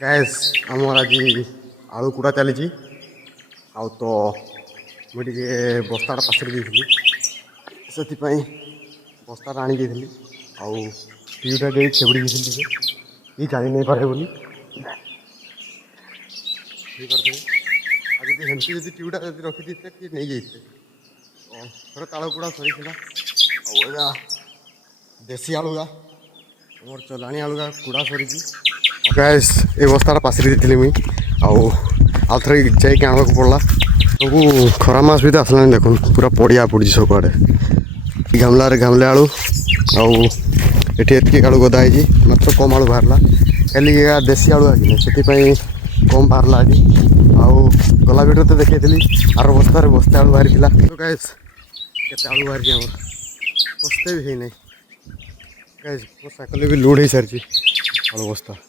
gas आमर आज आलू कुड़ा चली आउ तो मुझे बस्ताटा पास से बस्ताटा आनी आउ टीटा दे छेबड़ी ये जानी नहीं पारे बोली आज टीटा रखी थे कि नहीं जाते थोड़ा ताल कुड़ा सरी देसी आलुगा मोर चलाणी आलुगा कुड़ा सरी गैस ये बस्ताटा पासरी देती मुई आउ थे जाकि आनवाक पड़ा सब खरा मास भी तो आसला देख पूरा पड़िया पड़ी सब आड़े गामल गामले आलू आठी आलू गदा है मात्र कम आलू बाहर खाली देसी आलू आगे से कम बाहर आज गला भिडियो तो देखी आर बस्तार बस्ते आलू बाहरी तो गैस के आलू बाहरी बस्ते भी है नहीं गैस मो साइकल भी लोड हो सारी आलू बस्ता